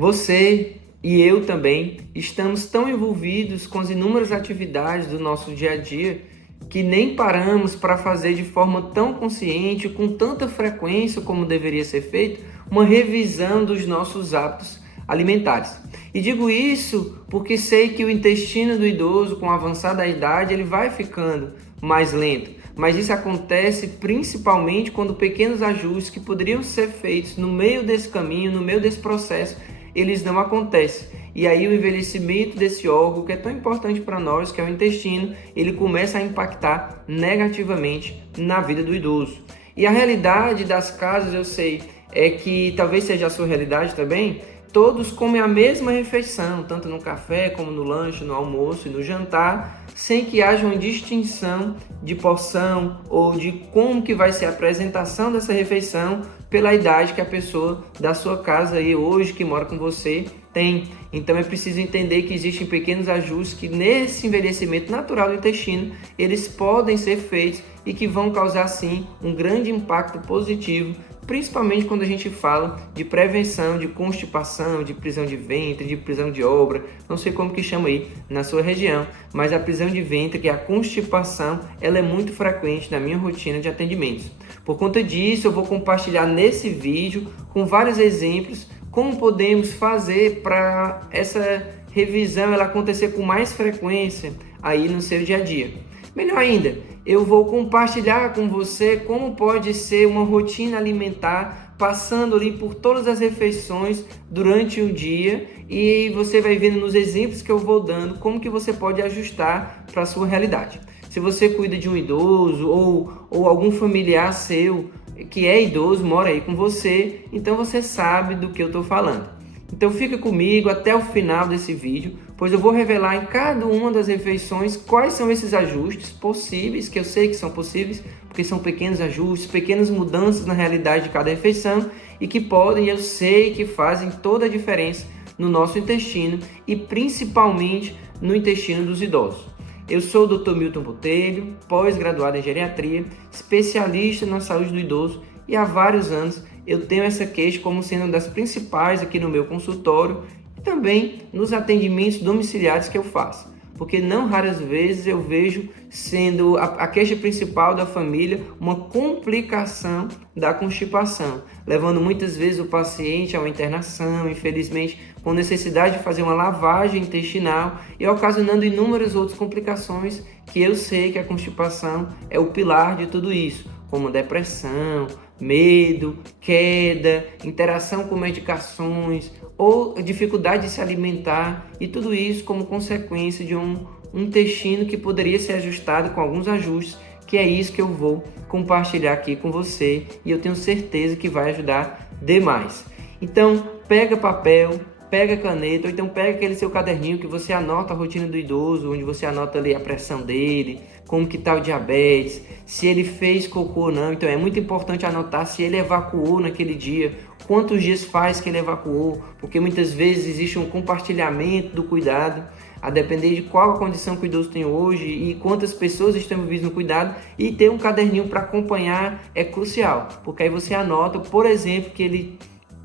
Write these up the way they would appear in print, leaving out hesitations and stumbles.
Você e eu também estamos tão envolvidos com as inúmeras atividades do nosso dia a dia que nem paramos para fazer de forma tão consciente, com tanta frequência como deveria ser feito, uma revisão dos nossos hábitos alimentares. E digo isso porque sei que o intestino do idoso, com a avançada idade, ele vai ficando mais lento. Mas isso acontece principalmente quando pequenos ajustes que poderiam ser feitos no meio desse caminho, no meio desse processo, eles não acontecem. E aí o envelhecimento desse órgão, que é tão importante para nós, que é o intestino, ele começa a impactar negativamente na vida do idoso. E a realidade das casas, eu sei, é que talvez seja a sua realidade também, todos comem a mesma refeição, tanto no café como no lanche, no almoço e no jantar, sem que haja uma distinção de porção ou de como que vai ser a apresentação dessa refeição pela idade que a pessoa da sua casa aí hoje, que mora com você, tem. Então é preciso entender que existem pequenos ajustes que nesse envelhecimento natural do intestino, eles podem ser feitos e que vão causar sim um grande impacto positivo, principalmente quando a gente fala de prevenção de constipação, de prisão de ventre, de prisão de obra, não sei como que chama aí na sua região, mas a prisão de ventre, que é a constipação, ela é muito frequente na minha rotina de atendimentos. Por conta disso, eu vou compartilhar nesse vídeo com vários exemplos como podemos fazer para essa revisão ela acontecer com mais frequência aí no seu dia a dia. Melhor ainda, eu vou compartilhar com você como pode ser uma rotina alimentar, passando ali por todas as refeições durante o dia, e você vai vendo nos exemplos que eu vou dando como que você pode ajustar para a sua realidade. Se você cuida de um idoso ou algum familiar seu que é idoso, mora aí com você, então você sabe do que eu estou falando. Então fica comigo até o final desse vídeo, pois eu vou revelar em cada uma das refeições quais são esses ajustes possíveis, que eu sei que são possíveis, porque são pequenos ajustes, pequenas mudanças na realidade de cada refeição e que podem, eu sei que fazem toda a diferença no nosso intestino e principalmente no intestino dos idosos. Eu sou o Dr. Milton Botelho, pós-graduado em geriatria, especialista na saúde do idoso e há vários anos eu tenho essa queixa como sendo uma das principais aqui no meu consultório e também nos atendimentos domiciliares que eu faço. Porque não raras vezes eu vejo sendo a queixa principal da família uma complicação da constipação, levando muitas vezes o paciente a uma internação, infelizmente, com necessidade de fazer uma lavagem intestinal e ocasionando inúmeras outras complicações que eu sei que a constipação é o pilar de tudo isso, como depressão, medo, queda, interação com medicações ou dificuldade de se alimentar, e tudo isso como consequência de um intestino que poderia ser ajustado com alguns ajustes, que é isso que eu vou compartilhar aqui com você e eu tenho certeza que vai ajudar demais. Então pega papel, pega caneta, ou então pega aquele seu caderninho que você anota a rotina do idoso, onde você anota ali a pressão dele, como que está o diabetes, se ele fez cocô ou não. Então é muito importante anotar se ele evacuou naquele dia, quantos dias faz que ele evacuou, porque muitas vezes existe um compartilhamento do cuidado, a depender de qual a condição que o idoso tem hoje e quantas pessoas estão envolvidas no cuidado, e ter um caderninho para acompanhar é crucial, porque aí você anota, por exemplo, que ele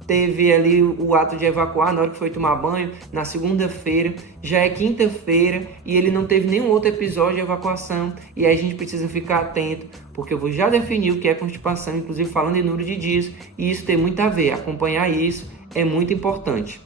teve ali o ato de evacuar na hora que foi tomar banho, na segunda-feira, já é quinta-feira e ele não teve nenhum outro episódio de evacuação, e aí a gente precisa ficar atento, porque eu vou já definir o que é constipação, inclusive falando em número de dias, e isso tem muito a ver, acompanhar isso é muito importante.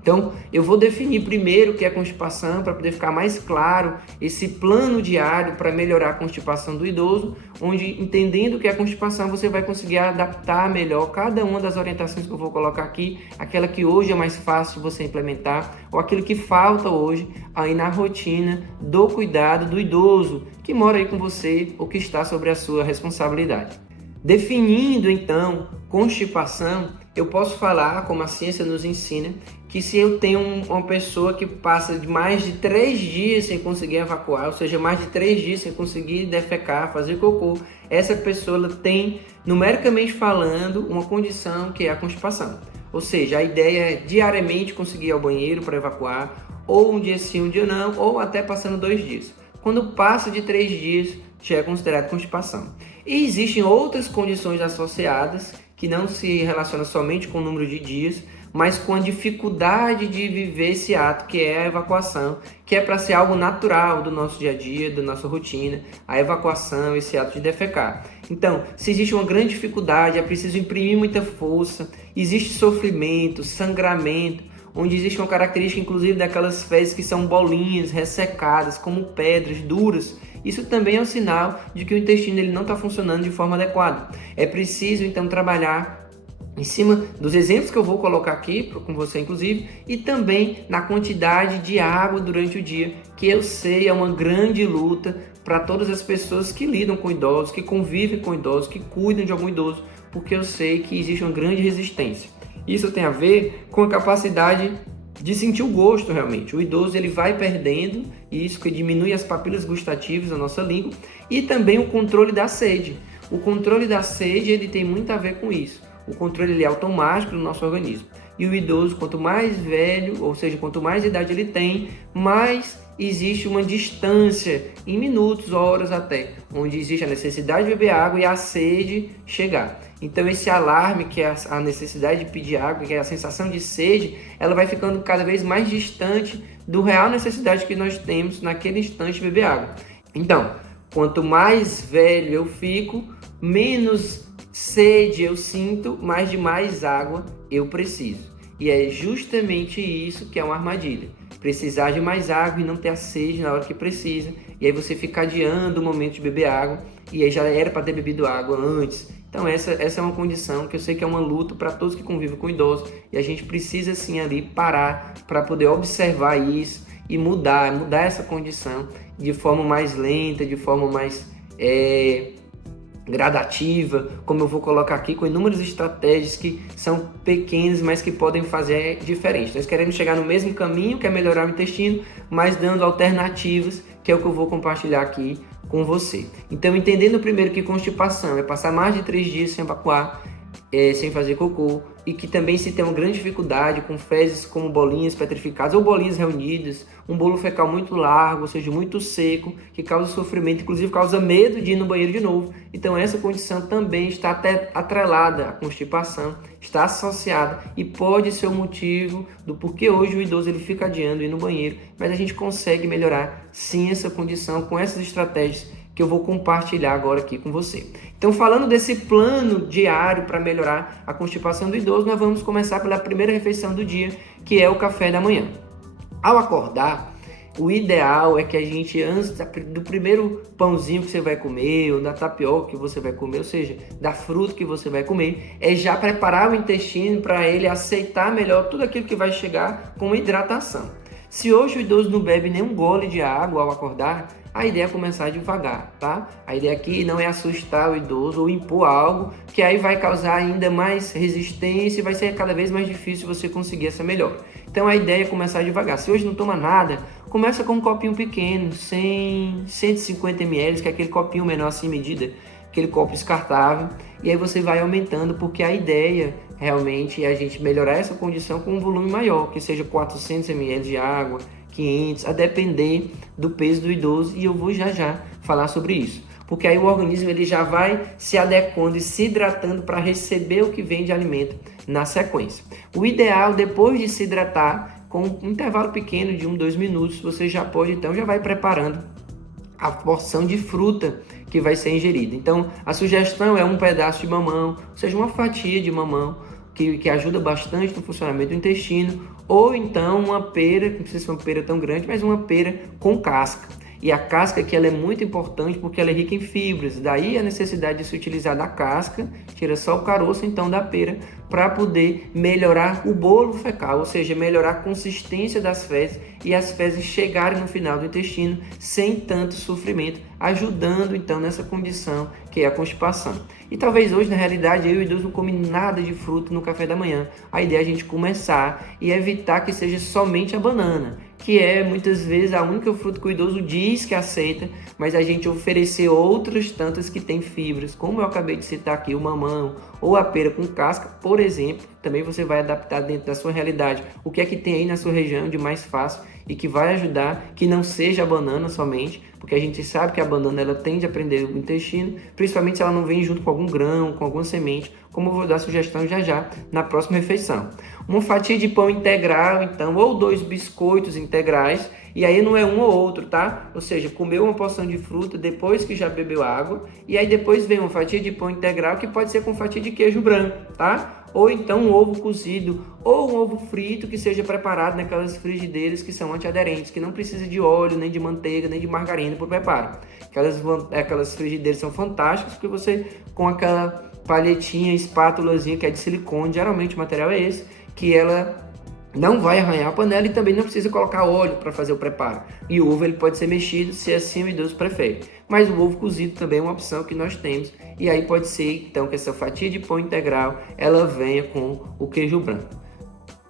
Então, eu vou definir primeiro o que é constipação para poder ficar mais claro esse plano diário para melhorar a constipação do idoso, onde entendendo o que é constipação você vai conseguir adaptar melhor cada uma das orientações que eu vou colocar aqui, aquela que hoje é mais fácil de você implementar ou aquilo que falta hoje aí na rotina do cuidado do idoso que mora aí com você ou que está sobre a sua responsabilidade. Definindo então constipação, eu posso falar, como a ciência nos ensina, que se eu tenho uma pessoa que passa de mais de 3 dias sem conseguir evacuar, ou seja, mais de 3 dias sem conseguir defecar, fazer cocô, essa pessoa ela tem, numericamente falando, uma condição que é a constipação. Ou seja, a ideia é diariamente conseguir ir ao banheiro para evacuar, ou um dia sim, um dia não, ou até passando 2 dias. Quando passa de 3 dias, já é considerado constipação. E existem outras condições associadas que não se relacionam somente com o número de dias, mas com a dificuldade de viver esse ato que é a evacuação, que é para ser algo natural do nosso dia a dia, da nossa rotina, a evacuação, esse ato de defecar. Então, se existe uma grande dificuldade, é preciso imprimir muita força, existe sofrimento, sangramento, onde existe uma característica inclusive daquelas fezes que são bolinhas, ressecadas, como pedras duras. Isso também é um sinal de que o intestino ele não está funcionando de forma adequada. É preciso então trabalhar em cima dos exemplos que eu vou colocar aqui com você inclusive, e também na quantidade de água durante o dia, que eu sei é uma grande luta para todas as pessoas que lidam com idosos, que convivem com idosos, que cuidam de algum idoso, porque eu sei que existe uma grande resistência. Isso tem a ver com a capacidade de sentir o gosto realmente. O idoso ele vai perdendo isso, que diminui as papilas gustativas da nossa língua, e também o controle da sede. O controle da sede ele tem muito a ver com isso. O controle ele é automático do nosso organismo. E o idoso, quanto mais velho, ou seja, quanto mais idade ele tem, mais existe uma distância, em minutos, horas até, onde existe a necessidade de beber água e a sede chegar. Então esse alarme, que é a necessidade de pedir água, que é a sensação de sede, ela vai ficando cada vez mais distante do real necessidade que nós temos naquele instante de beber água. Então, quanto mais velho eu fico, menos sede eu sinto, mas de mais água eu preciso. E é justamente isso que é uma armadilha. Precisar de mais água e não ter a sede na hora que precisa. E aí você fica adiando o momento de beber água. E aí já era para ter bebido água antes. Então essa é uma condição que eu sei que é uma luta para todos que convivem com idosos. E a gente precisa sim ali parar para poder observar isso e mudar essa condição de forma mais lenta, de forma mais gradativa, como eu vou colocar aqui, com inúmeras estratégias que são pequenas, mas que podem fazer diferente. Nós queremos chegar no mesmo caminho, que é melhorar o intestino, mas dando alternativas, que é o que eu vou compartilhar aqui com você. Então, entendendo primeiro que constipação é passar mais de 3 dias sem evacuar, sem fazer cocô, e que também se tem uma grande dificuldade com fezes como bolinhas petrificadas ou bolinhas reunidas, um bolo fecal muito largo, ou seja, muito seco, que causa sofrimento, inclusive causa medo de ir no banheiro de novo. Então essa condição também está até atrelada à constipação, está associada e pode ser o motivo do porquê hoje o idoso ele fica adiando ir no banheiro, mas a gente consegue melhorar sim essa condição com essas estratégias que eu vou compartilhar agora aqui com você. Então, falando desse plano diário para melhorar a constipação do idoso, nós vamos começar pela primeira refeição do dia, que é o café da manhã. Ao acordar, o ideal é que a gente, antes do primeiro pãozinho que você vai comer, ou da tapioca que você vai comer, ou seja, da fruta que você vai comer, é já preparar o intestino para ele aceitar melhor tudo aquilo que vai chegar com hidratação. Se hoje o idoso não bebe nenhum gole de água ao acordar, a ideia é começar devagar, tá? A ideia aqui não é assustar o idoso ou impor algo que aí vai causar ainda mais resistência e vai ser cada vez mais difícil você conseguir essa melhora. Então a ideia é começar devagar. Se hoje não toma nada, começa com um copinho pequeno, 150 ml, que é aquele copinho menor assim medida, aquele copo descartável, e aí você vai aumentando, porque a ideia realmente é a gente melhorar essa condição com um volume maior, que seja 400 ml de água, 500, a depender do peso do idoso, e eu vou já falar sobre isso. Porque aí o organismo ele já vai se adequando e se hidratando para receber o que vem de alimento na sequência. O ideal, depois de se hidratar, com um intervalo pequeno de 1-2 minutos, você já pode, então, já vai preparando a porção de fruta que vai ser ingerida. Então, a sugestão é um pedaço de mamão, ou seja, uma fatia de mamão, que ajuda bastante no funcionamento do intestino, ou então uma pera, não precisa ser uma pera tão grande, mas uma pera com casca. E a casca aqui ela é muito importante porque ela é rica em fibras, daí a necessidade de se utilizar da casca, tira só o caroço então da pera, para poder melhorar o bolo fecal, ou seja, melhorar a consistência das fezes e as fezes chegarem no final do intestino sem tanto sofrimento, ajudando então nessa condição que é a constipação. E talvez hoje, na realidade, eu e o idoso não come nada de fruta no café da manhã. A ideia é a gente começar e evitar que seja somente a banana, que é muitas vezes a única fruta que o idoso diz que aceita, mas a gente oferecer outras tantas que têm fibras, como eu acabei de citar aqui, o mamão ou a pera com casca, por exemplo, também você vai adaptar dentro da sua realidade o que é que tem aí na sua região de mais fácil e que vai ajudar que não seja a banana somente, porque a gente sabe que a banana ela tende a prender o intestino, principalmente se ela não vem junto com algum grão, com alguma semente, como eu vou dar sugestão já na próxima refeição. Uma fatia de pão integral, então, ou 2 biscoitos integrais, e aí não é um ou outro, tá? Ou seja, comeu uma porção de fruta depois que já bebeu água, e aí depois vem uma fatia de pão integral, que pode ser com fatia de queijo branco, tá? Ou então um ovo cozido, ou um ovo frito que seja preparado naquelas frigideiras que são antiaderentes, que não precisa de óleo, nem de manteiga, nem de margarina para o preparo. Aquelas frigideiras são fantásticas, porque você, com aquela palhetinha, espátulazinha que é de silicone, geralmente o material é esse, que ela não vai arranhar a panela e também não precisa colocar óleo para fazer o preparo. E o ovo ele pode ser mexido se assim o idoso prefere. Mas o ovo cozido também é uma opção que nós temos. E aí pode ser então que essa fatia de pão integral ela venha com o queijo branco.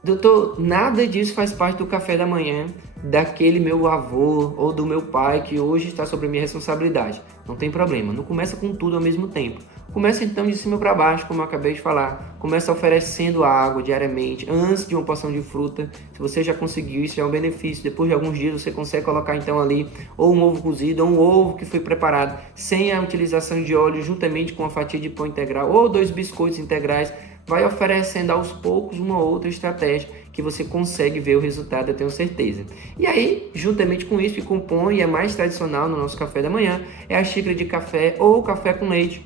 Doutor, nada disso faz parte do café da manhã daquele meu avô ou do meu pai que hoje está sobre a minha responsabilidade. Não tem problema, não começa com tudo ao mesmo tempo. Começa então de cima para baixo, como eu acabei de falar. Começa oferecendo água diariamente, antes de uma porção de fruta. Se você já conseguiu, isso já é um benefício. Depois de alguns dias você consegue colocar então ali ou um ovo cozido ou um ovo que foi preparado sem a utilização de óleo, juntamente com uma fatia de pão integral ou 2 biscoitos integrais. Vai oferecendo aos poucos uma outra estratégia que você consegue ver o resultado, eu tenho certeza. E aí, juntamente com isso, que compõe e é mais tradicional no nosso café da manhã, é a xícara de café ou café com leite.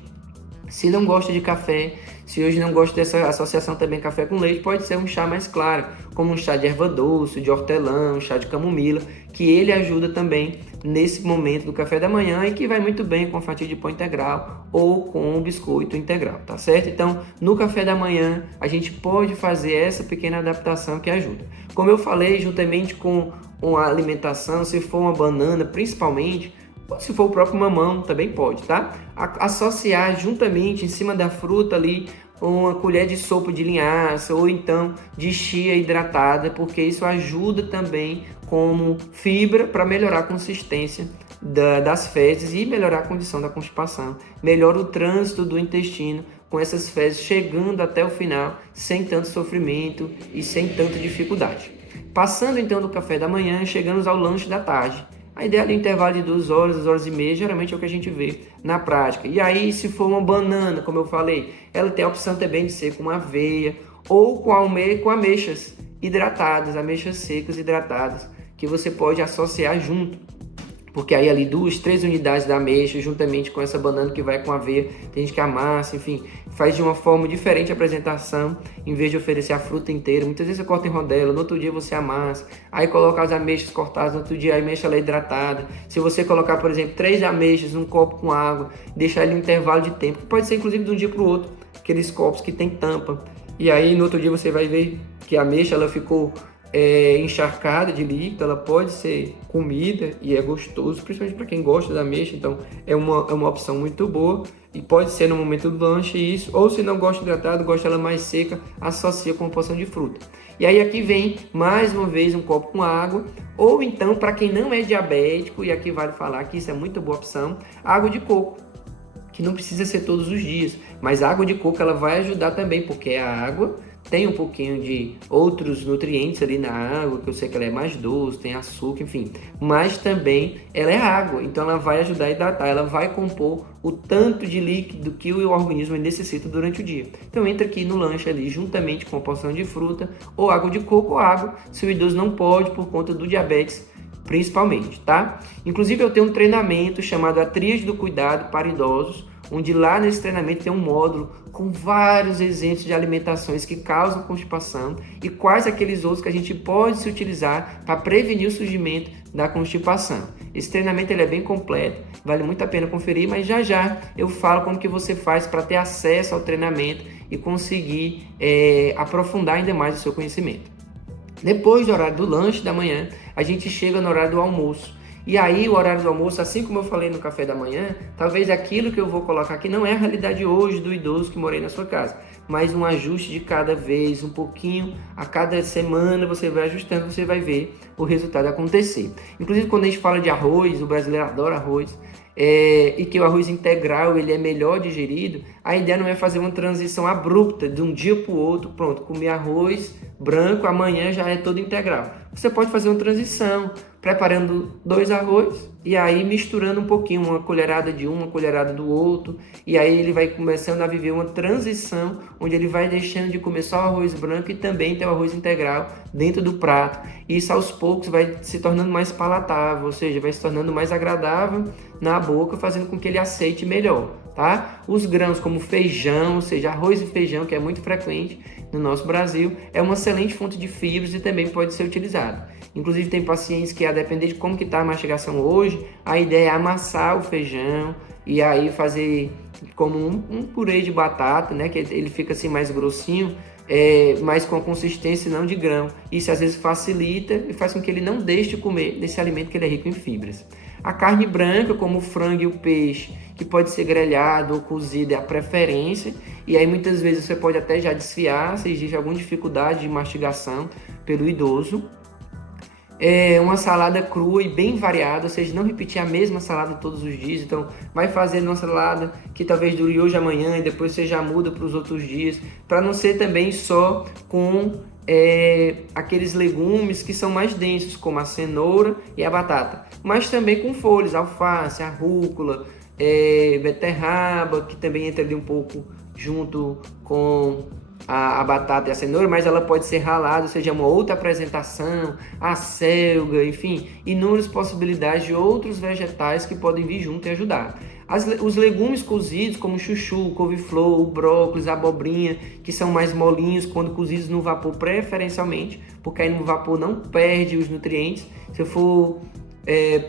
Se não gosta de café, se hoje não gosta dessa associação também café com leite, pode ser um chá mais claro, como um chá de erva doce, de hortelã, um chá de camomila, que ele ajuda também nesse momento do café da manhã e que vai muito bem com a fatia de pão integral ou com o biscoito integral, tá certo? Então, no café da manhã, a gente pode fazer essa pequena adaptação que ajuda. Como eu falei, juntamente com uma alimentação, se for uma banana, principalmente, ou se for o próprio mamão, também pode, tá? Associar juntamente em cima da fruta ali uma colher de sopa de linhaça ou então de chia hidratada, porque isso ajuda também como fibra para melhorar a consistência das fezes e melhorar a condição da constipação. Melhora o trânsito do intestino com essas fezes chegando até o final sem tanto sofrimento e sem tanta dificuldade. Passando então do café da manhã, chegamos ao lanche da tarde. A ideia do intervalo de 2 horas, 2 horas e meia, geralmente é o que a gente vê na prática. E aí, se for uma banana, como eu falei, ela tem a opção também de ser com aveia ou com ameixas hidratadas, ameixas secas hidratadas, que você pode associar junto. Porque aí ali 2, 3 unidades da ameixa, juntamente com essa banana que vai com aveia, tem gente que amassa, enfim, faz de uma forma diferente a apresentação, em vez de oferecer a fruta inteira. Muitas vezes você corta em rodela, no outro dia você amassa, aí coloca as ameixas cortadas, no outro dia a ameixa ela é hidratada. Se você colocar, por exemplo, 3 ameixas num copo com água, deixar ele um intervalo de tempo, que pode ser inclusive de um dia para o outro, aqueles copos que tem tampa. E aí no outro dia você vai ver que a ameixa ela ficou encharcada de líquido, ela pode ser comida e é gostoso, principalmente para quem gosta da ameixa, então é uma opção muito boa e pode ser no momento do lanche isso, ou se não gosta hidratado, gosta ela mais seca, associa com uma porção de fruta. E aí aqui vem mais uma vez um copo com água, ou então para quem não é diabético, e aqui vale falar que isso é muito boa opção, água de coco, que não precisa ser todos os dias, mas a água de coco ela vai ajudar também, porque a água tem um pouquinho de outros nutrientes ali na água, que eu sei que ela é mais doce, tem açúcar, enfim. Mas também ela é água, então ela vai ajudar a hidratar, ela vai compor o tanto de líquido que o organismo necessita durante o dia. Então entra aqui no lanche ali, juntamente com a porção de fruta, ou água de coco ou água, se o idoso não pode por conta do diabetes, principalmente, tá? Inclusive eu tenho um treinamento chamado A Tríade do Cuidado para Idosos, onde lá nesse treinamento tem um módulo com vários exemplos de alimentações que causam constipação e quais aqueles outros que a gente pode se utilizar para prevenir o surgimento da constipação. Esse treinamento ele é bem completo, vale muito a pena conferir, mas já já eu falo como que você faz para ter acesso ao treinamento e conseguir aprofundar ainda mais o seu conhecimento. Depois do horário do lanche da manhã, a gente chega no horário do almoço. E aí o horário do almoço, assim como eu falei no café da manhã, talvez aquilo que eu vou colocar aqui não é a realidade hoje do idoso que morei na sua casa, mas um ajuste de cada vez, um pouquinho, a cada semana você vai ajustando, você vai ver o resultado acontecer. Inclusive quando a gente fala de arroz, o brasileiro adora arroz, e que o arroz integral ele é melhor digerido, a ideia não é fazer uma transição abrupta de um dia para o outro, pronto, comer arroz branco, amanhã já é todo integral. você pode fazer uma transição, preparando 2 arroz e aí misturando um pouquinho, uma colherada de um, uma colherada do outro, e aí ele vai começando a viver uma transição, onde ele vai deixando de comer só o arroz branco e também ter o arroz integral dentro do prato. E isso aos poucos vai se tornando mais palatável, ou seja, vai se tornando mais agradável na boca, fazendo com que ele aceite melhor, tá? Os grãos como feijão, ou seja, arroz e feijão, que é muito frequente no nosso Brasil, é uma excelente fonte de fibras e também pode ser utilizado. Inclusive tem pacientes que, a depender de como que está a mastigação hoje, a ideia é amassar o feijão e aí fazer como um purê de batata, né? Que ele fica assim mais grossinho, mas com a consistência não de grão. Isso às vezes facilita e faz com que ele não deixe de comer desse alimento que ele é rico em fibras. A carne branca, como o frango e o peixe, que pode ser grelhado ou cozido, é a preferência. E aí muitas vezes você pode até já desfiar se existe alguma dificuldade de mastigação pelo idoso. Uma salada crua e bem variada, ou seja, não repetir a mesma salada todos os dias. Então, vai fazendo uma salada que talvez dure hoje, amanhã e depois você já muda para os outros dias, para não ser também só com aqueles legumes que são mais densos, como a cenoura e a batata, mas também com folhas, alface, a rúcula, beterraba, que também entra ali um pouco junto com a batata e a cenoura, mas ela pode ser ralada, ou seja, uma outra apresentação, a selga, enfim, inúmeras possibilidades de outros vegetais que podem vir junto e ajudar. Os legumes cozidos, como chuchu, couve-flor, o brócolis, a abobrinha, que são mais molinhos quando cozidos no vapor preferencialmente, porque aí no vapor não perde os nutrientes. Se for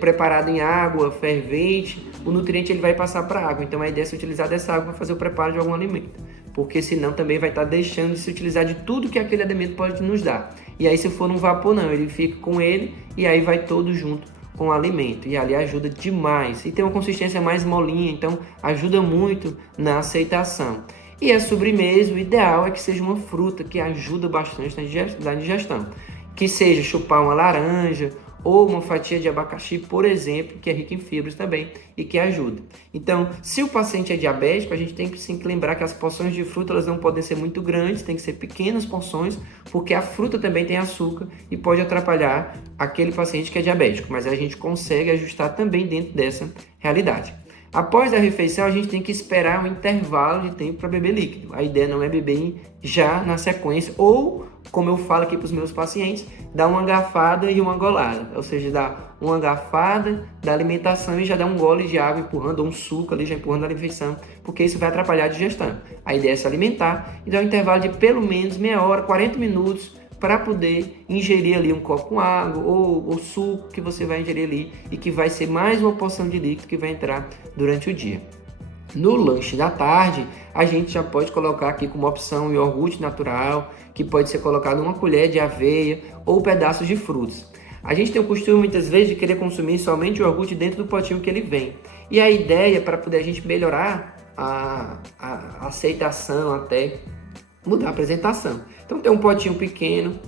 preparado em água fervente, o nutriente ele vai passar para a água, então a ideia é se utilizar dessa água para fazer o preparo de algum alimento, porque senão também vai estar deixando de se utilizar de tudo que aquele alimento pode nos dar. E aí se for no vapor não, ele fica com ele e aí vai todo junto com o alimento, e ali ajuda demais, e tem uma consistência mais molinha, então ajuda muito na aceitação. E a sobremesa, o ideal é que seja uma fruta que ajuda bastante na digestão, que seja chupar uma laranja ou uma fatia de abacaxi, por exemplo, que é rica em fibras também e que ajuda. Então, se o paciente é diabético, a gente tem que sim lembrar que as porções de fruta elas não podem ser muito grandes, tem que ser pequenas porções, porque a fruta também tem açúcar e pode atrapalhar aquele paciente que é diabético, mas a gente consegue ajustar também dentro dessa realidade. Após a refeição, a gente tem que esperar um intervalo de tempo para beber líquido. A ideia não é beber já na sequência, ou, como eu falo aqui para os meus pacientes, dar uma garfada e uma golada. Ou seja, dar uma garfada da alimentação e já dar um gole de água empurrando, ou um suco ali já empurrando a refeição, porque isso vai atrapalhar a digestão. A ideia é se alimentar e dar um intervalo de pelo menos meia hora, 40 minutos, para poder ingerir ali um copo com água ou suco que você vai ingerir ali e que vai ser mais uma porção de líquido que vai entrar durante o dia. No lanche da tarde, a gente já pode colocar aqui como opção o iogurte natural, que pode ser colocado uma colher de aveia ou pedaços de frutas. A gente tem o costume muitas vezes de querer consumir somente o iogurte dentro do potinho que ele vem. E a ideia para poder a gente melhorar a aceitação até mudar a apresentação. Então tem um potinho pequeno,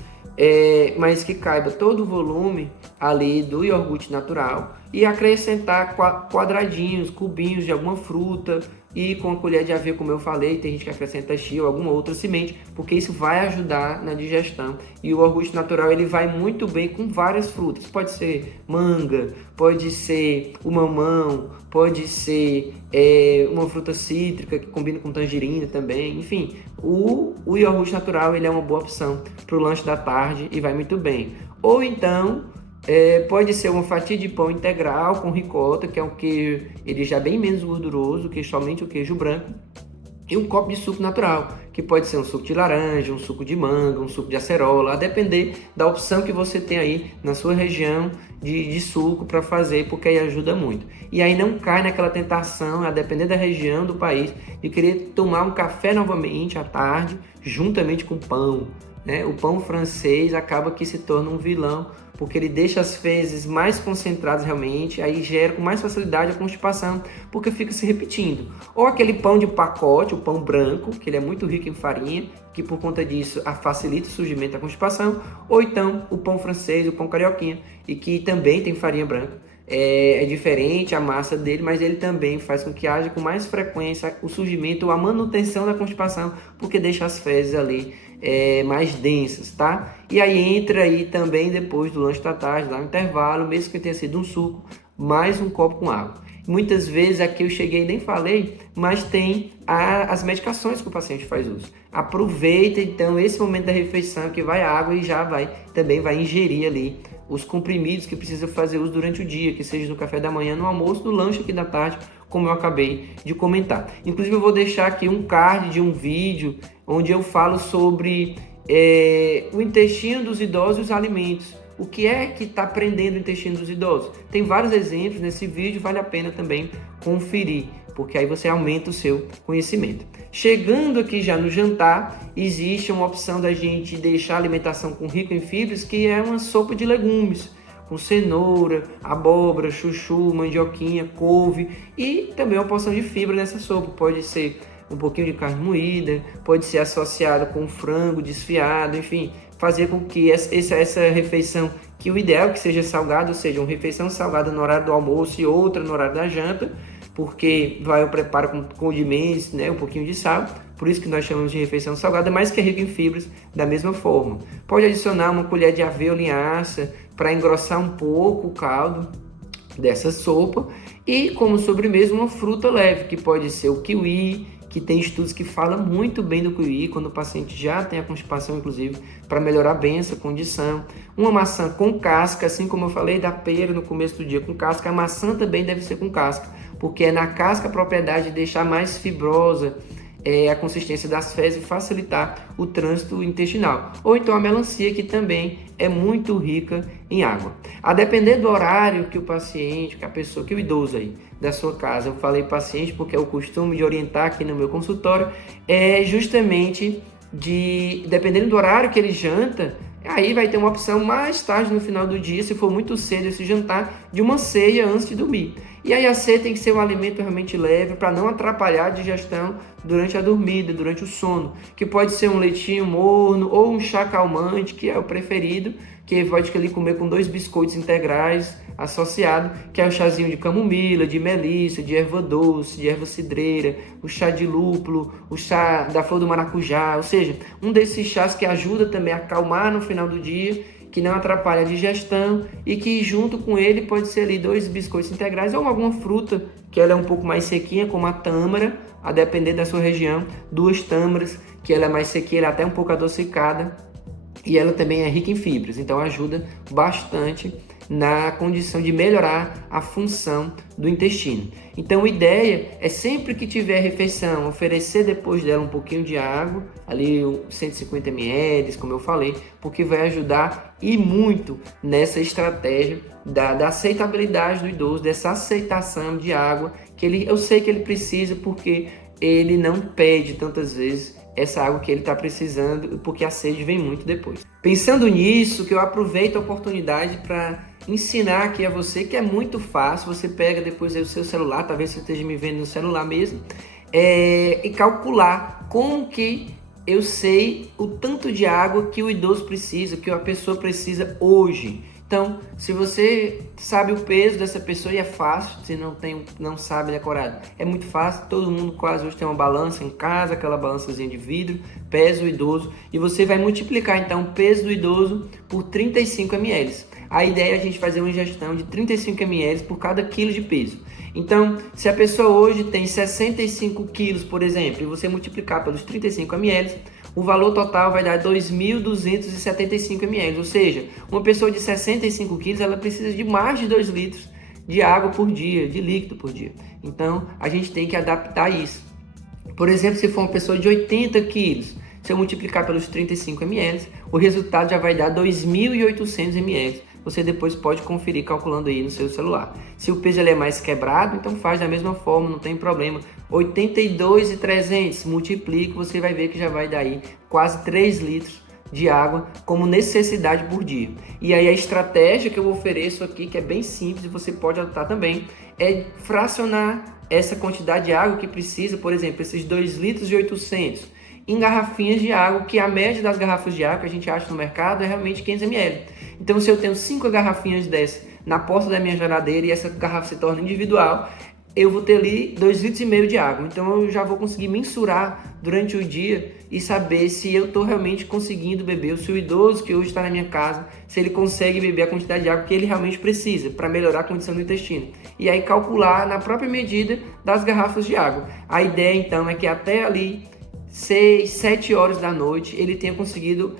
mas que caiba todo o volume ali do iogurte natural e acrescentar quadradinhos, cubinhos de alguma fruta e com a colher de aveia, como eu falei, tem gente que acrescenta chia ou alguma outra semente, porque isso vai ajudar na digestão. E o iogurte natural ele vai muito bem com várias frutas, pode ser manga, pode ser o mamão, pode ser uma fruta cítrica que combina com tangerina também, enfim, o iogurte natural ele é uma boa opção para o lanche da tarde e vai muito bem. Ou então pode ser uma fatia de pão integral com ricota, que é um queijo ele já bem menos gorduroso que somente o queijo branco, e um copo de suco natural, que pode ser um suco de laranja, um suco de manga, um suco de acerola, a depender da opção que você tem aí na sua região de suco para fazer, porque aí ajuda muito. E aí não cai naquela tentação, a depender da região do país, de querer tomar um café novamente à tarde, juntamente com pão. O pão francês acaba que se torna um vilão, porque ele deixa as fezes mais concentradas realmente, aí gera com mais facilidade a constipação, porque fica se repetindo. Ou aquele pão de pacote, o pão branco, que ele é muito rico em farinha, que por conta disso facilita o surgimento da constipação, ou então o pão francês, o pão carioquinha, e que também tem farinha branca. É diferente a massa dele, mas ele também faz com que haja com mais frequência o surgimento ou a manutenção da constipação, porque deixa as fezes ali mais densas, tá? E aí entra aí também depois do lanche da tarde, lá no intervalo, mesmo que tenha sido um suco, mais um copo com água. Muitas vezes aqui eu cheguei e nem falei, mas tem as medicações que o paciente faz uso. Aproveita então esse momento da refeição que vai água e já também vai ingerir ali os comprimidos que precisa fazer uso durante o dia, que seja no café da manhã, no almoço, no lanche aqui da tarde, como eu acabei de comentar. Inclusive eu vou deixar aqui um card de um vídeo onde eu falo sobre o intestino dos idosos e os alimentos. O que é que está prendendo o intestino dos idosos? Tem vários exemplos nesse vídeo, vale a pena também conferir, porque aí você aumenta o seu conhecimento. Chegando aqui já no jantar, existe uma opção da gente deixar a alimentação com rico em fibras, que é uma sopa de legumes, com cenoura, abóbora, chuchu, mandioquinha, couve e também uma porção de fibra nessa sopa. Pode ser um pouquinho de carne moída, pode ser associado com frango desfiado, enfim, fazer com que essa refeição, que o ideal é que seja salgada, ou seja, uma refeição salgada no horário do almoço e outra no horário da janta, porque vai o preparo com condimentos, né, um pouquinho de sal, por isso que nós chamamos de refeição salgada, mas que é rica em fibras da mesma forma. Pode adicionar uma colher de aveia ou linhaça para engrossar um pouco o caldo dessa sopa e como sobremesa uma fruta leve, que pode ser o kiwi, que tem estudos que falam muito bem do kiwi, quando o paciente já tem a constipação, inclusive, para melhorar bem essa condição. Uma maçã com casca, assim como eu falei da pera no começo do dia com casca, a maçã também deve ser com casca, porque é na casca a propriedade de deixar mais fibrosa a consistência das fezes e facilitar o trânsito intestinal. Ou então a melancia, que também é muito rica em água. A depender do horário que o paciente, que a pessoa, que o idoso aí da sua casa, eu falei paciente porque é o costume de orientar aqui no meu consultório, é justamente dependendo do horário que ele janta, aí vai ter uma opção mais tarde no final do dia, se for muito cedo esse jantar, de uma ceia antes de dormir. E aí a ceia tem que ser um alimento realmente leve para não atrapalhar a digestão durante a dormida, durante o sono, que pode ser um leitinho morno ou um chá calmante, que é o preferido, que pode ali comer com 2 biscoitos integrais associado, que é o chazinho de camomila, de melissa, de erva doce, de erva cidreira, o chá de lúpulo, o chá da flor do maracujá, ou seja, um desses chás que ajuda também a acalmar no final do dia, que não atrapalha a digestão e que junto com ele pode ser ali 2 biscoitos integrais ou alguma fruta que ela é um pouco mais sequinha, como a tâmara, a depender da sua região, 2 tâmaras, que ela é mais sequinha, ela é até um pouco adocicada e ela também é rica em fibras, então ajuda bastante na condição de melhorar a função do intestino. Então a ideia é sempre que tiver refeição, oferecer depois dela um pouquinho de água, ali 150 ml, como eu falei, porque vai ajudar e muito nessa estratégia da aceitabilidade do idoso, dessa aceitação de água, que eu sei que ele precisa porque ele não pede tantas vezes essa água que ele está precisando, porque a sede vem muito depois. Pensando nisso, que eu aproveito a oportunidade para ensinar aqui a você que é muito fácil. Você pega depois aí o seu celular, talvez você esteja me vendo no celular mesmo, e calcular como que eu sei o tanto de água que o idoso precisa, que a pessoa precisa hoje. Então, se você sabe o peso dessa pessoa, e é fácil, se não sabe decorado, é muito fácil, todo mundo quase hoje tem uma balança em casa, aquela balançazinha de vidro, pesa o idoso, e você vai multiplicar então o peso do idoso por 35 ml. A ideia é a gente fazer uma ingestão de 35 ml por cada quilo de peso. Então, se a pessoa hoje tem 65 quilos, por exemplo, e você multiplicar pelos 35 ml, o valor total vai dar 2.275 ml, ou seja, uma pessoa de 65 quilos, ela precisa de mais de 2 litros de água por dia, de líquido por dia. Então, a gente tem que adaptar isso. Por exemplo, se for uma pessoa de 80 quilos, se eu multiplicar pelos 35 ml, o resultado já vai dar 2.800 ml. Você depois pode conferir calculando aí no seu celular. Se o peso ele é mais quebrado, então faz da mesma forma, não tem problema. 82.300, multiplica, você vai ver que já vai dar aí quase 3 litros de água como necessidade por dia. E aí a estratégia que eu ofereço aqui, que é bem simples e você pode adotar também, é fracionar essa quantidade de água que precisa, por exemplo, esses 2 litros e 800 em garrafinhas de água, que a média das garrafas de água que a gente acha no mercado é realmente 500 ml. Então, se eu tenho 5 garrafinhas dessas na porta da minha geladeira e essa garrafa se torna individual, eu vou ter ali 2,5 litros de água. Então, eu já vou conseguir mensurar durante o dia e saber se eu estou realmente conseguindo beber, ou se o idoso que hoje está na minha casa, se ele consegue beber a quantidade de água que ele realmente precisa para melhorar a condição do intestino. E aí calcular na própria medida das garrafas de água. A ideia então é que até ali 6, 7 horas da noite ele tenha conseguido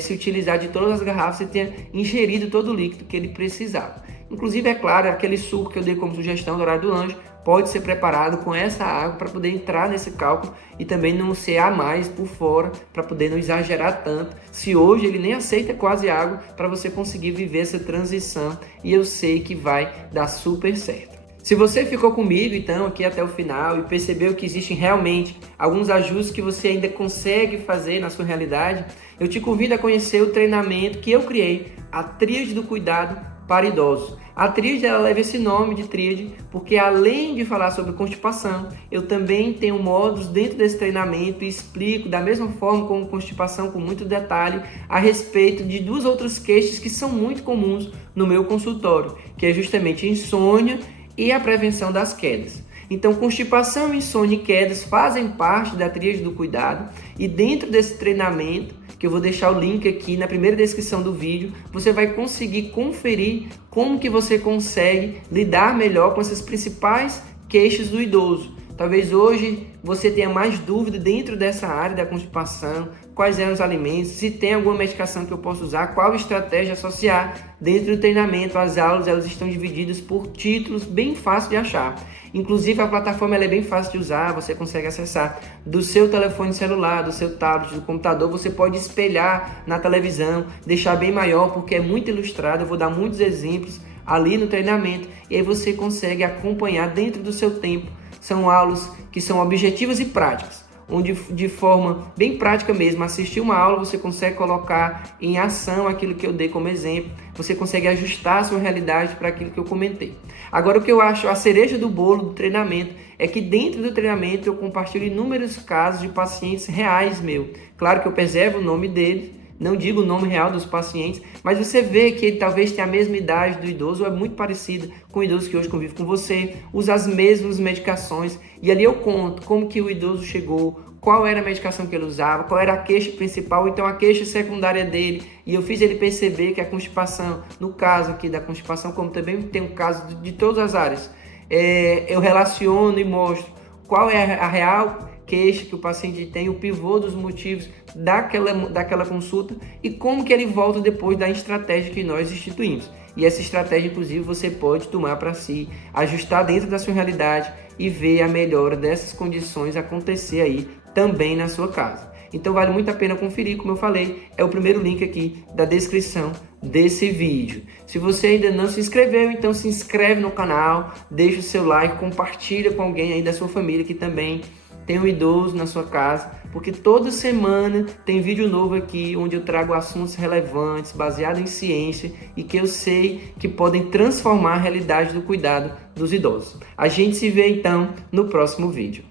se utilizar de todas as garrafas e tenha ingerido todo o líquido que ele precisava. Inclusive, é claro, aquele suco que eu dei como sugestão do horário do lanche pode ser preparado com essa água para poder entrar nesse cálculo e também não ser a mais por fora, para poder não exagerar tanto. Se hoje ele nem aceita quase água, para você conseguir viver essa transição, e eu sei que vai dar super certo. Se você ficou comigo então aqui até o final e percebeu que existem realmente alguns ajustes que você ainda consegue fazer na sua realidade, eu te convido a conhecer o treinamento que eu criei, a Tríade do Cuidado para Idosos. A tríade ela leva esse nome de tríade porque, além de falar sobre constipação, eu também tenho módulos dentro desse treinamento e explico da mesma forma como constipação, com muito detalhe, a respeito de duas outras queixas que são muito comuns no meu consultório, que é justamente insônia e a prevenção das quedas. Então, constipação, insônia e quedas fazem parte da tríade do cuidado, e dentro desse treinamento, que eu vou deixar o link aqui na primeira descrição do vídeo, você vai conseguir conferir como que você consegue lidar melhor com essas principais queixas do idoso. Talvez hoje você tenha mais dúvida dentro dessa área da constipação, quais eram os alimentos, se tem alguma medicação que eu posso usar, qual estratégia associar. Dentro do treinamento, as aulas elas estão divididas por títulos bem fácil de achar. Inclusive a plataforma ela é bem fácil de usar, você consegue acessar do seu telefone celular, do seu tablet, do computador, você pode espelhar na televisão, deixar bem maior porque é muito ilustrado, eu vou dar muitos exemplos ali no treinamento e aí você consegue acompanhar dentro do seu tempo. São aulas que são objetivas e práticas, onde de forma bem prática mesmo, assistir uma aula, você consegue colocar em ação aquilo que eu dei como exemplo, você consegue ajustar a sua realidade para aquilo que eu comentei. Agora, o que eu acho a cereja do bolo do treinamento é que dentro do treinamento eu compartilho inúmeros casos de pacientes reais meus. Claro que eu preservo o nome deles, não digo o nome real dos pacientes, mas você vê que ele talvez tenha a mesma idade do idoso, ou é muito parecido com o idoso que hoje convive com você, usa as mesmas medicações, e ali eu conto como que o idoso chegou, qual era a medicação que ele usava, qual era a queixa principal, então a queixa secundária dele, e eu fiz ele perceber que a constipação, no caso aqui da constipação, como também tem um caso de todas as áreas, eu relaciono e mostro qual é a real queixa que o paciente tem, o pivô dos motivos daquela consulta e como que ele volta depois da estratégia que nós instituímos. E essa estratégia, inclusive, você pode tomar para si, ajustar dentro da sua realidade e ver a melhora dessas condições acontecer aí também na sua casa. Então vale muito a pena conferir, como eu falei, é o primeiro link aqui da descrição desse vídeo. Se você ainda não se inscreveu, então se inscreve no canal, deixa o seu like, compartilha com alguém aí da sua família que também tem um idoso na sua casa, porque toda semana tem vídeo novo aqui onde eu trago assuntos relevantes, baseados em ciência e que eu sei que podem transformar a realidade do cuidado dos idosos. A gente se vê então no próximo vídeo.